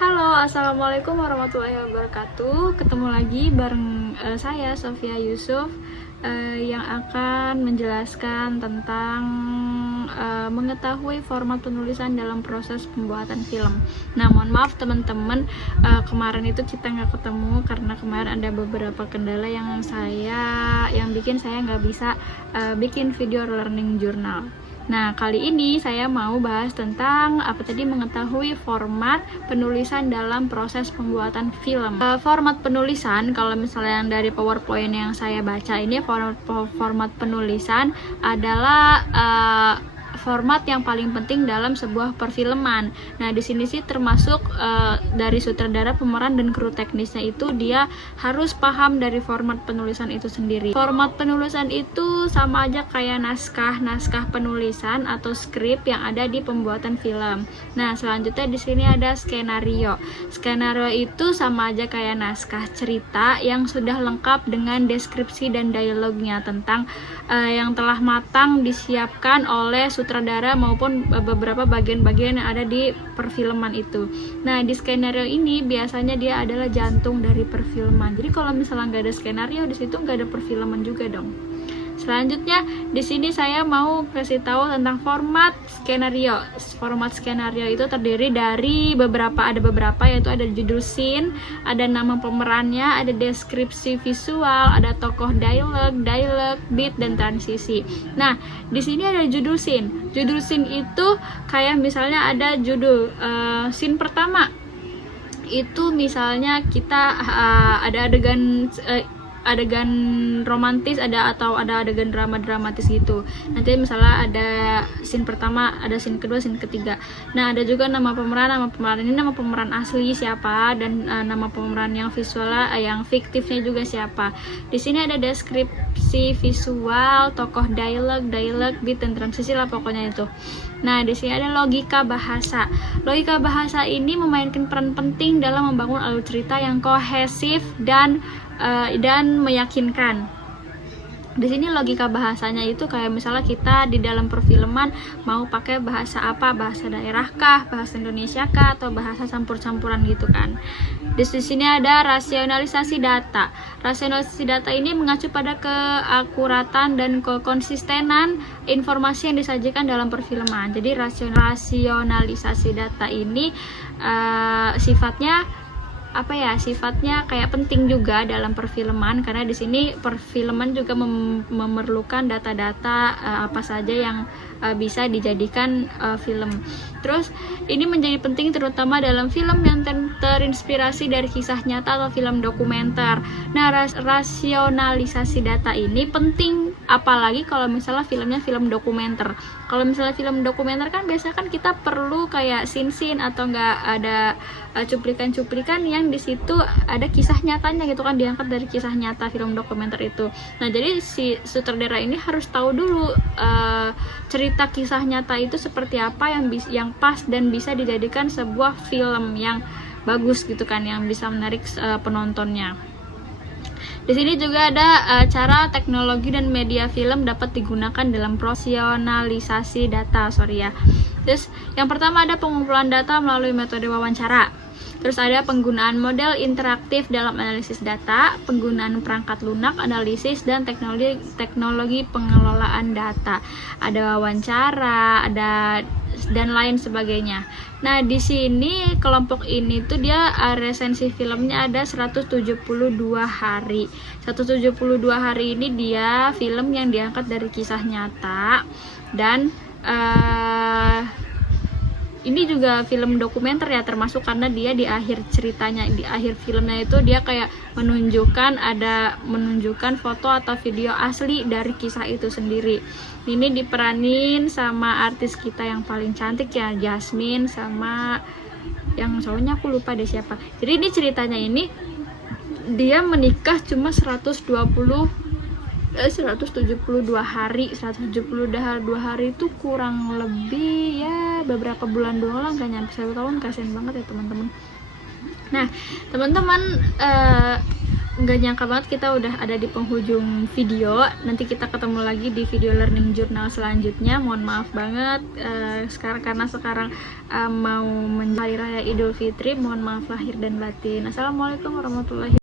Halo, assalamualaikum warahmatullahi wabarakatuh. Ketemu lagi bareng saya Sofia Yusuf yang akan menjelaskan tentang mengetahui format penulisan dalam proses pembuatan film. Nah, mohon maaf teman-teman, kemarin itu kita nggak ketemu karena kemarin ada beberapa kendala yang bikin saya nggak bisa bikin video learning journal. Nah, kali ini saya mau bahas tentang mengetahui format penulisan dalam proses pembuatan film. Format penulisan, kalau misalnya yang dari PowerPoint yang saya baca ini, format penulisan adalah format yang paling penting dalam sebuah perfilman. Nah, di sini sih termasuk dari sutradara, pemeran, dan kru teknisnya itu dia harus paham dari format penulisan itu sendiri. Format penulisan itu sama aja kayak naskah penulisan atau skrip yang ada di pembuatan film. Nah, selanjutnya di sini ada skenario. Skenario itu sama aja kayak naskah cerita yang sudah lengkap dengan deskripsi dan dialognya tentang yang telah matang disiapkan oleh sutradara maupun beberapa bagian-bagian yang ada di perfilman itu. Nah, di skenario ini biasanya dia adalah jantung dari perfilman. Jadi kalau misalnya nggak ada skenario di situ nggak ada perfilman juga dong. Selanjutnya di sini saya mau kasih tahu tentang format skenario. Format skenario itu terdiri dari beberapa yaitu ada judul scene, ada nama pemerannya, ada deskripsi visual, ada tokoh dialog, beat, dan transisi. Nah, di sini ada judul scene. Judul scene itu kayak misalnya ada judul scene pertama. Itu misalnya kita ada adegan romantis atau ada adegan dramatis gitu. Nanti misalnya ada scene pertama, ada scene kedua, scene ketiga. Nah, ada juga nama pemeran ini nama pemeran asli siapa, dan nama pemeran yang visualnya yang fiktifnya juga siapa. Di sini ada deskripsi visual, tokoh dialog, beat, dan transisi lah pokoknya itu. Nah, di sini ada logika bahasa. Logika bahasa ini memainkan peran penting dalam membangun alur cerita yang kohesif dan meyakinkan. Di sini logika bahasanya itu kayak misalnya kita di dalam perfilman mau pakai bahasa apa, bahasa daerah kah, bahasa Indonesia kah, atau bahasa campur-campuran gitu kan. Di sini ada rasionalisasi data. Rasionalisasi data ini mengacu pada keakuratan dan kekonsistenan informasi yang disajikan dalam perfilman. Jadi rasionalisasi data ini sifatnya kayak penting juga dalam perfilman, karena di sini perfilman juga memerlukan data-data apa saja yang bisa dijadikan film. Terus ini menjadi penting terutama dalam film yang terinspirasi dari kisah nyata atau film dokumenter. Nah, rasionalisasi data ini penting apalagi kalau misalnya filmnya film dokumenter. Kalau misalnya film dokumenter kan biasanya kan kita perlu kayak scene atau enggak ada cuplikan-cuplikan yang di situ ada kisah nyatanya gitu kan, diangkat dari kisah nyata film dokumenter itu. Nah, jadi si sutradara ini harus tahu dulu cerita kisah nyata itu seperti apa yang pas dan bisa dijadikan sebuah film yang bagus gitu kan, yang bisa menarik penontonnya. Di sini juga ada cara teknologi dan media film dapat digunakan dalam rasionalisasi data, Terus yang pertama ada pengumpulan data melalui metode wawancara. Terus ada penggunaan model interaktif dalam analisis data, penggunaan perangkat lunak, analisis, dan teknologi pengelolaan data. Ada wawancara, dan lain sebagainya. Nah, di sini kelompok ini tuh dia resensi filmnya ada 172 hari. 172 hari ini dia film yang diangkat dari kisah nyata, dan ini juga film dokumenter ya, termasuk karena dia di akhir ceritanya, di akhir filmnya itu dia kayak menunjukkan foto atau video asli dari kisah itu sendiri. Ini diperanin sama artis kita yang paling cantik ya, Jasmine, sama yang cowoknya aku lupa deh siapa. Jadi ini ceritanya ini dia menikah cuma 172 hari. 172 hari itu kurang lebih ya beberapa bulan doang lah, gak nyampe 1 tahun. Kasian banget ya teman-teman. Nah, teman-teman, nggak nyangka banget kita udah ada di penghujung video. Nanti kita ketemu lagi di video learning journal selanjutnya. Mohon maaf banget karena sekarang mau menjelang Hari Raya Idul Fitri. Mohon maaf lahir dan batin. Assalamualaikum warahmatullahi wabarakatuh.